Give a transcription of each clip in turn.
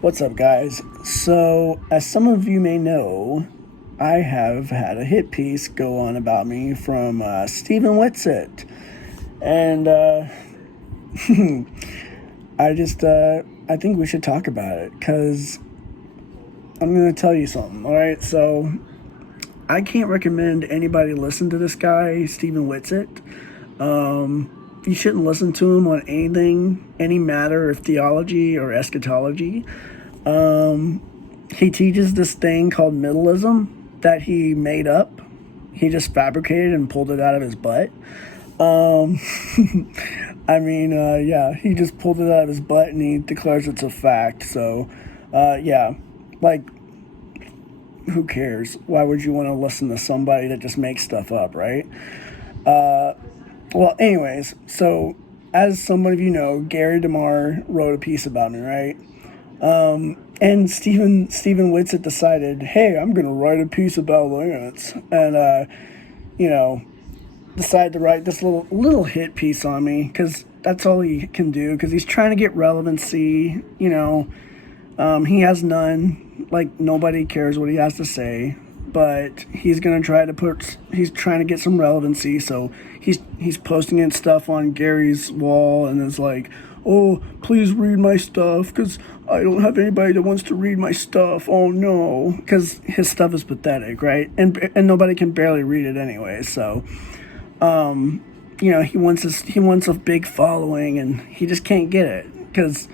What's up, guys? So, as some of you may know, I have had a hit piece go on about me from Stephen Whitsett. And I think we should talk about it because I'm going to tell you something, alright? So, I can't recommend anybody listen to this guy, Stephen Whitsett. You shouldn't listen to him on anything, any matter of theology or eschatology. He teaches this thing called middleism that he made up. He just fabricated and pulled it out of his butt. Um, yeah, he just pulled it out of his butt and he declares it's a fact. So, yeah, like, who cares? Why would you want to listen to somebody that just makes stuff up, right? Uh, well, anyways, so as some of you know, Gary DeMar wrote a piece about me, right? And Stephen Whitsett decided, hey, I'm gonna write a piece about Lance, and you know, decided to write this little hit piece on me because that's all he can do. Because he's trying to get relevancy. He has none. Like nobody cares what he has to say, but he's gonna try to put. He's trying to get some relevancy, so he's posting in stuff on Gary's wall, and is like, "Oh, please read my stuff, because I don't have anybody that wants to read my stuff. Oh no," because his stuff is pathetic, right? And nobody can barely read it anyway. So, he wants a big following, and he just can't get it because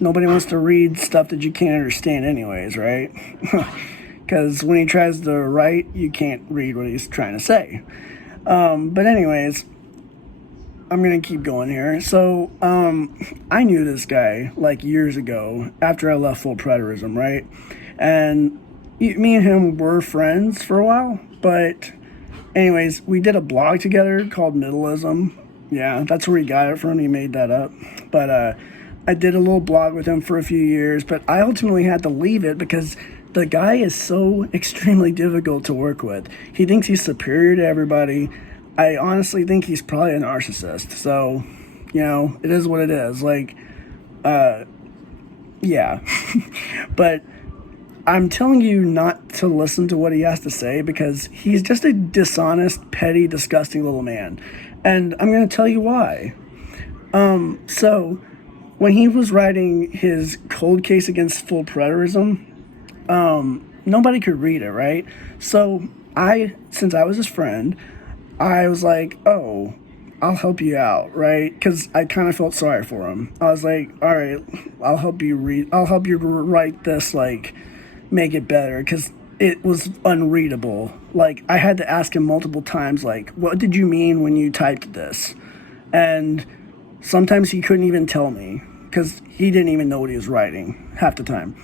nobody wants to read stuff that you can't understand anyways, right? Because when he tries to write, you can't read what he's trying to say. But anyways, I'm gonna keep going here. So, I knew this guy like years ago after I left Full Preterism, right? And me and him were friends for a while, but anyways, we did a blog together called Middleism. Yeah, that's where he got it from. He made that up. But I did a little blog with him for a few years, but I ultimately had to leave it because the guy is so extremely difficult to work with. He thinks he's superior to everybody. I honestly think he's probably a narcissist. So, it is what it is. Like, yeah. But I'm telling you not to listen to what he has to say because he's just a dishonest, petty, disgusting little man. And I'm going to tell you why. So, when he was writing his cold case against full preterism, nobody could read it, right? So, since I was his friend, I was like, oh, I'll help you out, right? Because I kind of felt sorry for him. I was like, all right, I'll help you write this, like, make it better, because it was unreadable. Like, I had to ask him multiple times, like, what did you mean when you typed this? And sometimes he couldn't even tell me, because he didn't even know what he was writing half the time.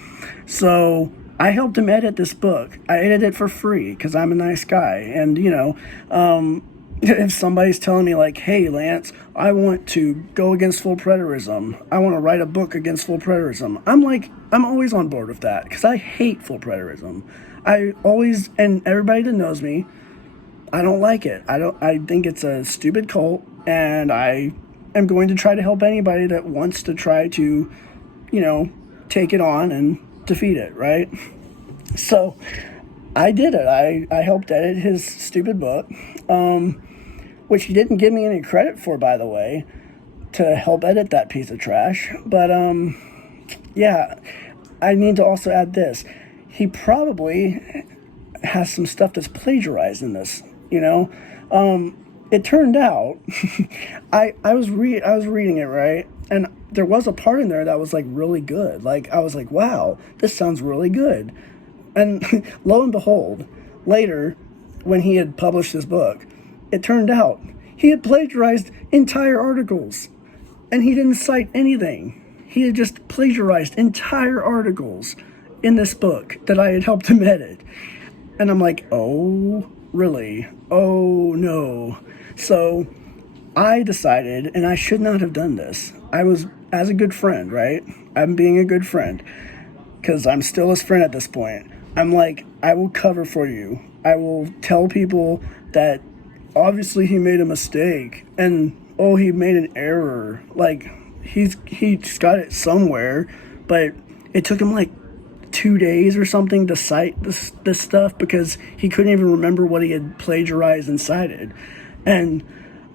So I helped him edit this book. I edited it for free because I'm a nice guy. And, if somebody's telling me, like, hey, Lance, I want to go against full preterism, I want to write a book against full preterism, I'm always on board with that because I hate full preterism. And everybody that knows me, I don't like it. I think it's a stupid cult, and I am going to try to help anybody that wants to try to, take it on and defeat it, right? So I did it. I helped edit his stupid book, which he didn't give me any credit for, by the way, to help edit that piece of trash. But, yeah, I need to also add this. He probably has some stuff that's plagiarized in this, It turned out, I was reading it, right? And there was a part in there that was, like, really good. Like, I was like, wow, this sounds really good. And lo and behold, later, when he had published his book, it turned out he had plagiarized entire articles. And he didn't cite anything. He had just plagiarized entire articles in this book that I had helped him edit. And I'm like, oh, really? Oh, no. So I decided, and I should not have done this. I was, as a good friend, right? I'm being a good friend because I'm still his friend at this point. I'm like, I will cover for you. I will tell people that obviously he made a mistake and, oh, he made an error. Like, he's got it somewhere, but It took him like 2 days or something to cite this stuff because he couldn't even remember what he had plagiarized and cited. And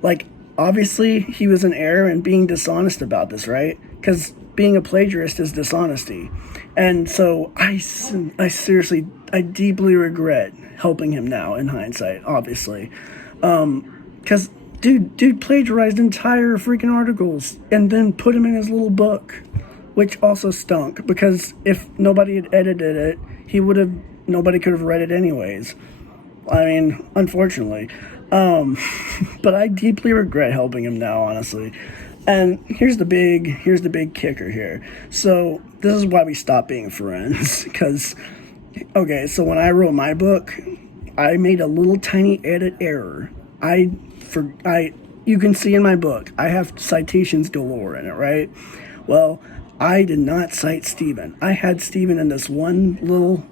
like, obviously he was in error and being dishonest about this, right? Because being a plagiarist is dishonesty. And so I seriously, I deeply regret helping him now in hindsight, obviously. Because dude plagiarized entire freaking articles and then put them in his little book, which also stunk because if nobody had edited it, nobody could have read it anyways. I mean, unfortunately. But I deeply regret helping him now, honestly. And here's the big kicker here. So this is why we stopped being friends. Because, okay, so when I wrote my book, I made a little tiny edit error. You can see in my book, I have citations galore in it, right? Well, I did not cite Stephen. I had Stephen in this one little,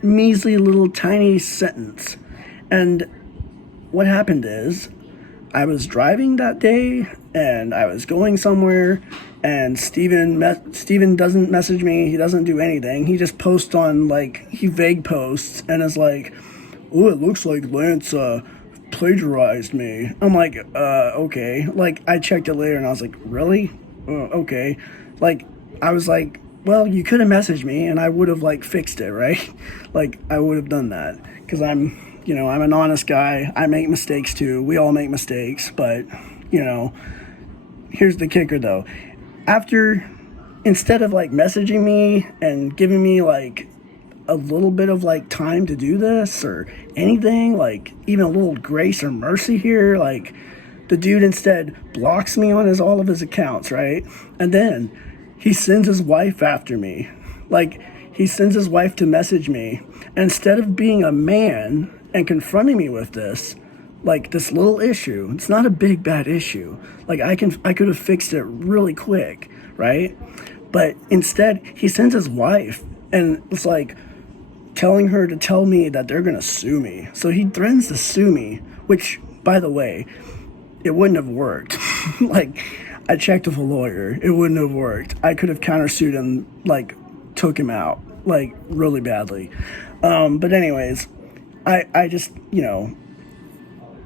measly little tiny sentence. And what happened is, I was driving that day, and I was going somewhere, and Stephen doesn't message me, he doesn't do anything, he just posts on, like, he vague posts, and is like, oh, it looks like Lance, plagiarized me. I'm like, okay. Like, I checked it later, and I was like, really? Okay. Like, I was like, well, you could have messaged me, and I would have, like, fixed it, right? Like, I would have done that, because I'm an honest guy. I make mistakes too. We all make mistakes, but, here's the kicker though. Instead of like messaging me and giving me like a little bit of like time to do this or anything, like even a little grace or mercy here, like the dude instead blocks me on all of his accounts, right? And then he sends his wife after me. Like, he sends his wife to message me. And instead of being a man and confronting me with this, like this little issue, it's not a big bad issue. Like I could have fixed it really quick, right? But instead, he sends his wife and it's like telling her to tell me that they're gonna sue me. So he threatens to sue me, which, by the way, it wouldn't have worked. Like, I checked with a lawyer, it wouldn't have worked. I could have countersued him, like took him out, like really badly. But anyways, I just,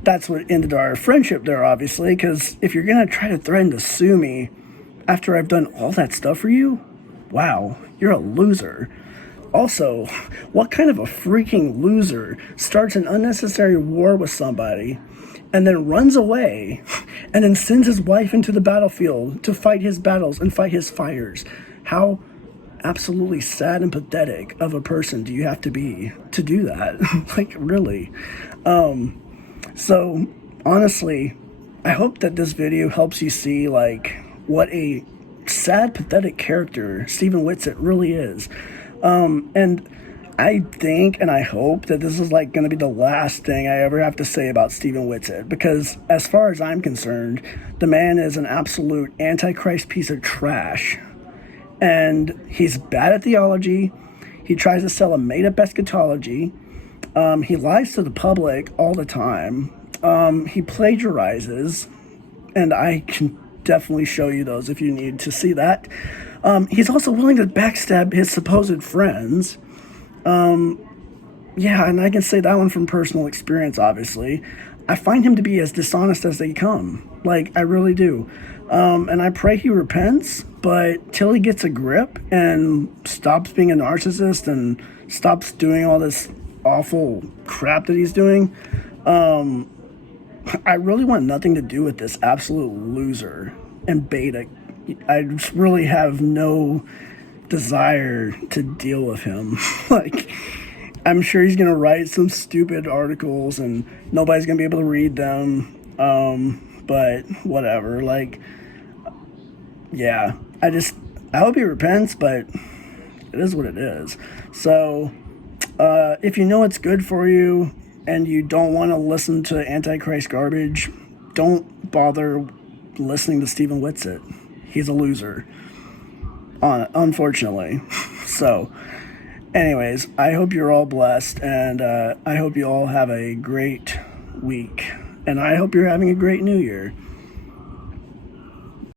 that's what ended our friendship there, obviously, because if you're going to try to threaten to sue me after I've done all that stuff for you, wow, you're a loser. Also, what kind of a freaking loser starts an unnecessary war with somebody and then runs away and then sends his wife into the battlefield to fight his battles and fight his fires? How absolutely sad and pathetic of a person do you have to be to do that? Like, really? So honestly, I hope that this video helps you see like what a sad, pathetic character Stephen Whitsett really is. And I think and I hope that this is like going to be the last thing I ever have to say about Stephen Whitsett, because as far as I'm concerned, the man is an absolute antichrist piece of trash. And he's bad at theology. He tries to sell a made-up eschatology. He lies to the public all the time. He plagiarizes, and I can definitely show you those if you need to see that. He's also willing to backstab his supposed friends. Yeah, and I can say that one from personal experience, obviously. I find him to be as dishonest as they come. Like, I really do. And I pray he repents, but till he gets a grip and stops being a narcissist and stops doing all this awful crap that he's doing, I really want nothing to do with this absolute loser and beta. I just really have no desire to deal with him. Like, I'm sure he's going to write some stupid articles and nobody's going to be able to read them. But whatever, like, yeah, I hope he repents, but it is what it is. So, if you know it's good for you and you don't want to listen to Antichrist garbage, don't bother listening to Stephen Whitsett. He's a loser, unfortunately. So, anyways, I hope you're all blessed, and I hope you all have a great week, and I hope you're having a great new year.